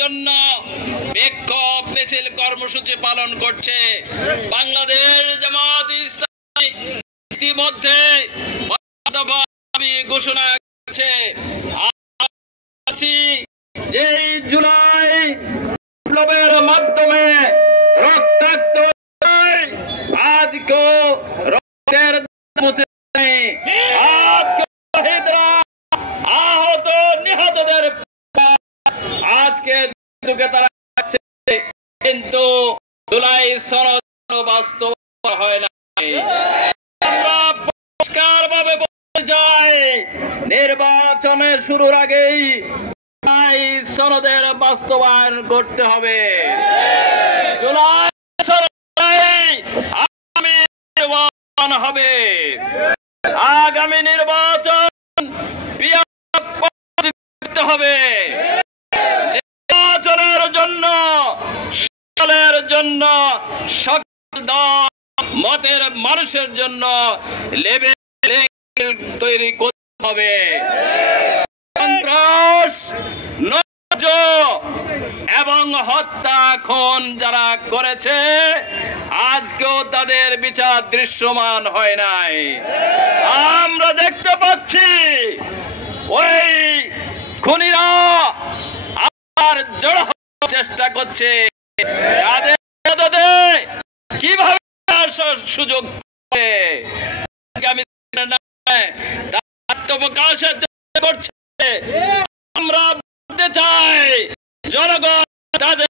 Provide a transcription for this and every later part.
জন্য বিক্ষোভ মিছিল কর্মসূচি পালন করছে বাংলাদেশ জামাত ইসলামী। ইতিমধ্যে ঘোষণা করেছে যে জুলাই বিপ্লবের মাধ্যমে রক্তাক্ত আজকে রক্তের মুছে আজকে আহত নিহতদের আজকে তারা কিন্তু জুলাই সনদ বাস্তব হয় না। আমরা পরিষ্কার ভাবে বলতে চাই, নির্বাচনের শুরুর আগেই জুলাই সনদের বাস্তবায়ন করতে হবে। জুলাই আগামী হবে, আগামী নির্বাচন করতে হবে। নির্বাচনের জন্য সকল মতের মানুষের জন্য লেভেল তৈরি করতে হবে। সন্ত্রাস এবং হত্যা খুন যারা করেছে আজকেও তাদের বিচার দৃশ্যমান হয় নাই। আমরা দেখতে পাচ্ছি ওই খুনিরা আবার জড়ো হওয়ার চেষ্টা করছে। কিভাবে সুযোগ আত্মপ্রকাশের চেষ্টা করছে। আমরা বলতে চাই জনগণ তাদের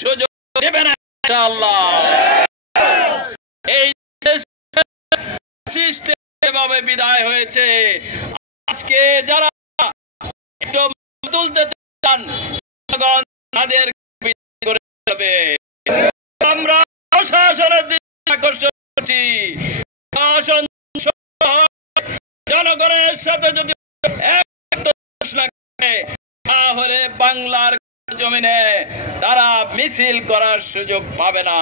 সুযোগ দেবে না ইনশাআল্লাহ। এই ভাবে বিদায় হয়েছে। আজকে যারা একটু তুলতে চান জনগণ তাদের করে দেবে। আমরা প্রশাসনের দিকে আকর্ষণ করছি, প্রশাসন জনগণের সাথে যদি তাহলে বাংলার জমিনে তারা মিছিল করার সুযোগ পাবে না।